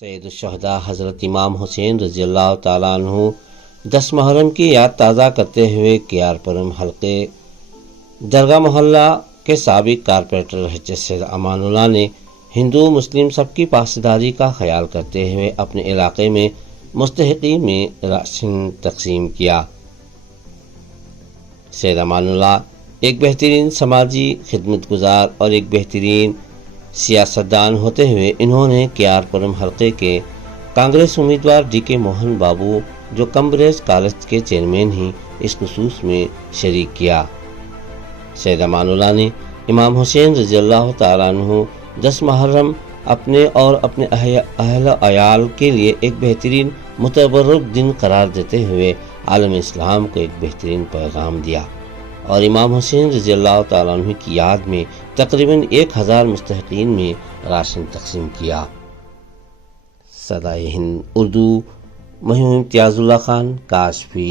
सैयदुश्शहदा हज़रत इमाम हुसैन रज़ियल्लाहु ताला अन्हु 10 मुहर्रम की याद ताज़ा करते हुए कियारपुरम हल्के दरगाह मोहल्ला के साबिक कारपोरेटर हज़रत सैयद अमानुल्लाह ने हिंदू मुस्लिम सबकी पासदारी का ख्याल करते हुए अपने इलाके में मुस्तहिकीन में राशन तकसीम किया। सैयद अमानुल्लाह एक बेहतरीन समाजी खिदमतगुजार और एक बेहतरीन सियासतदान होते हुए इन्होंने कियारपुरम हल्के के कांग्रेस उम्मीदवार डी.के. मोहन बाबू जो कम्बरेज कॉलेज के चेयरमैन ही इस खुसूस में शरीक किया। सैयद अमानुल्लाह ने इमाम हुसैन रज़ियल्लाहु ताला अन्हु 10 मुहर्रम अपने और अपने अहल अयाल के लिए एक बेहतरीन मुतबर्रुक दिन करार देते हुए आलम इस्लाम को एक बेहतरीन पैगाम दिया और इमाम हुसैन रज़ियल्लाहु ताला अन्हु की याद में तकरीबन 1000 मुस्तहिकीन में राशन तकसीम किया। सदाए हिंद उर्दू, मैं हूं इम्तियाज़ुल्लाह खान काशफी।